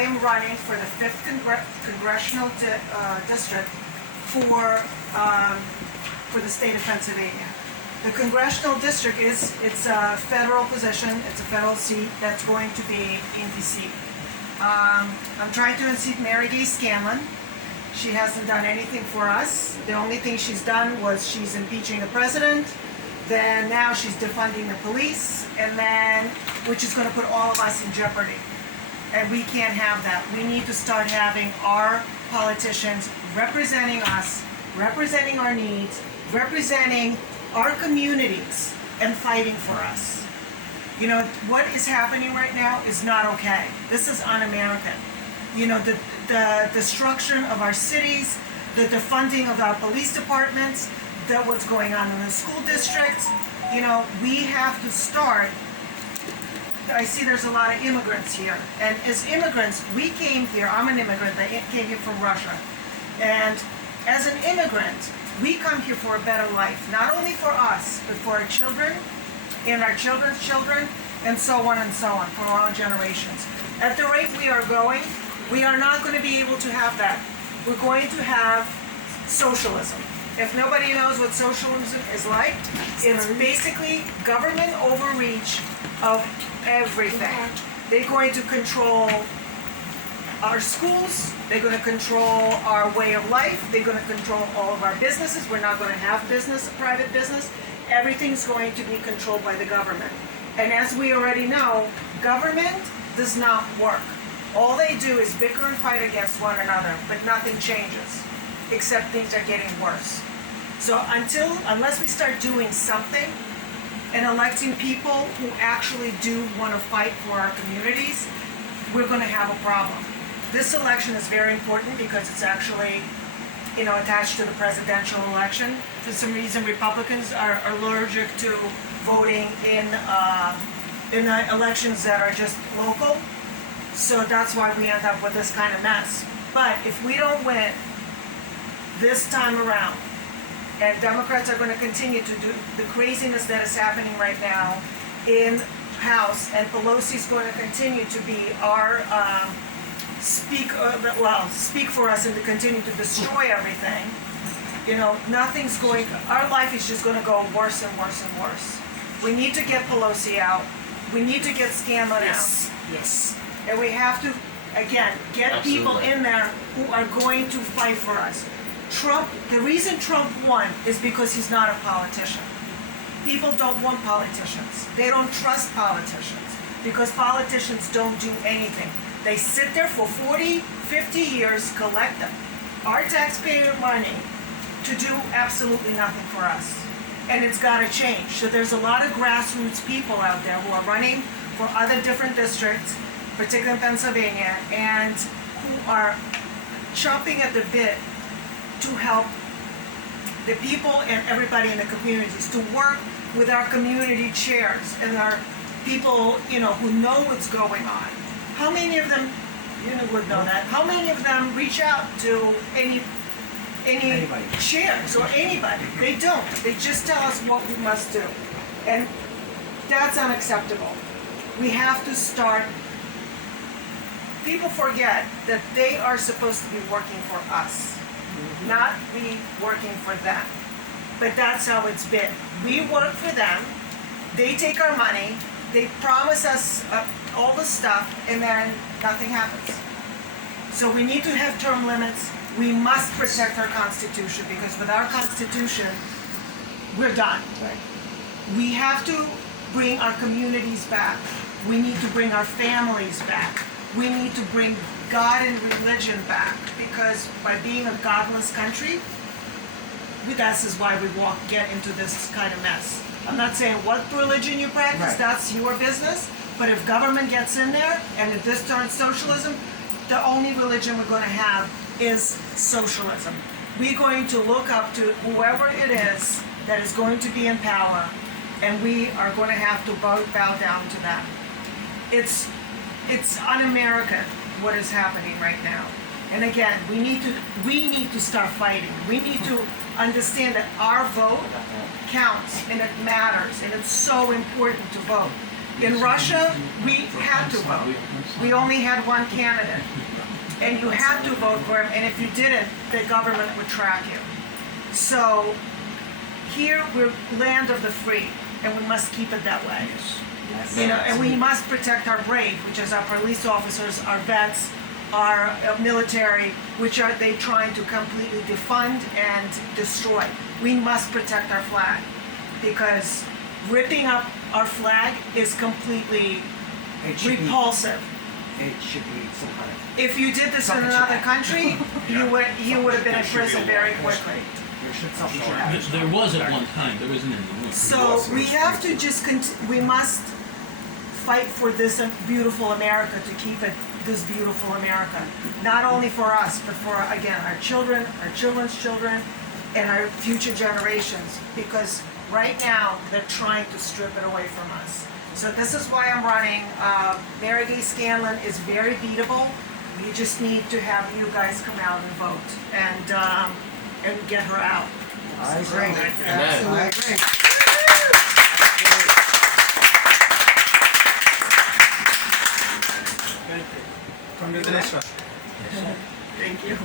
I am running for the 5th Congressional District for the state of Pennsylvania. The Congressional District it's a federal position, it's a federal seat that's going to be in DC. I'm trying to unseat Mary D. Scanlon. She hasn't done anything for us. The only thing she's done was she's impeaching the president, then now she's defunding the police, and then, which is going to put all of us in jeopardy. And we can't have that. We need to start having our politicians representing us, representing our needs, representing our communities, and fighting for us. You know, what is happening right now is not okay. This is un-American. You know, the destruction of our cities, the defunding of our police departments, what's going on in the school districts. You know, we have to start. I see there's a lot of immigrants here. And as immigrants, we came here. I'm an immigrant. I came here from Russia. And as an immigrant, we come here for a better life, not only for us, but for our children and our children's children, and so on, for all generations. At the rate we are going, we are not going to be able to have that. We're going to have socialism. If nobody knows what socialism is like, it's basically government overreach of everything. They're going to control our schools, they're going to control our way of life, they're going to control all of our businesses. We're not going to have business, private business. Everything's going to be controlled by the government. And as we already know, government does not work. All they do is bicker and fight against one another, but nothing changes, except things are getting worse. So unless we start doing something and electing people who actually do want to fight for our communities, we're going to have a problem. This election is very important because it's actually, you know, attached to the presidential election. For some reason, Republicans are allergic to voting in elections that are just local. So that's why we end up with this kind of mess. But if we don't win this time around, and Democrats are going to continue to do the craziness that is happening right now in House, and Pelosi's going to continue to be our speak for us and to continue to destroy everything. You know, our life is just going to go worse and worse and worse. We need to get Pelosi out. We need to get Scanlon out. Yes. And we have to, again, get people in there who are going to fight for us. The reason Trump won is because he's not a politician. People don't want politicians. They don't trust politicians because politicians don't do anything. They sit there for 40, 50 years, collect our taxpayer money to do absolutely nothing for us. And it's got to change. So there's a lot of grassroots people out there who are running for other different districts, particularly in Pennsylvania, and who are chomping at the bit to help the people and everybody in the communities, to work with our community chairs and our people, you know, who know what's going on. How many of them, you would know that, how many of them reach out to any chairs or anybody? They don't. They just tell us what we must do. And that's unacceptable. We have to start. People forget that they are supposed to be working for us, not we working for them. But that's how it's been. We work for them, they take our money, they promise us all the stuff, and then nothing happens. So we need to have term limits. We must protect our Constitution, because with our Constitution, we're done. Right. We have to bring our communities back. We need to bring our families back. We need to bring God and religion back, because by being a godless country, that is why we get into this kind of mess. I'm not saying what religion you practice, Right. That's your business, but if government gets in there and if this turns socialism, the only religion we're going to have is socialism. We're going to look up to whoever it is that is going to be in power, and we are going to have to bow down to them. It's un-American what is happening right now. And again, we need to start fighting. We need to understand that our vote counts and it matters, and it's so important to vote. In Russia, we had to vote. We only had one candidate. And you had to vote for him, and if you didn't, the government would track you. So here we're land of the free, and we must keep it that way. You know, and we must protect our brave, which is our police officers, our vets, our military, which are they trying to completely defund and destroy. We must protect our flag, because ripping up our flag is completely repulsive. It should be some kind of. If you did this in another country, you would have been in prison very quickly. Something should happen. There was at one time. There isn't anymore. So we have to just we must fight for this beautiful America, to keep it this beautiful America, not only for us, but for, again, our children, our children's children, and our future generations, because right now they're trying to strip it away from us. So this is why I'm running. Mary Gay Scanlon is very beatable. We just need to have you guys come out and vote and get her out. I agree. Absolutely. I agree. Congratulations. Thank you.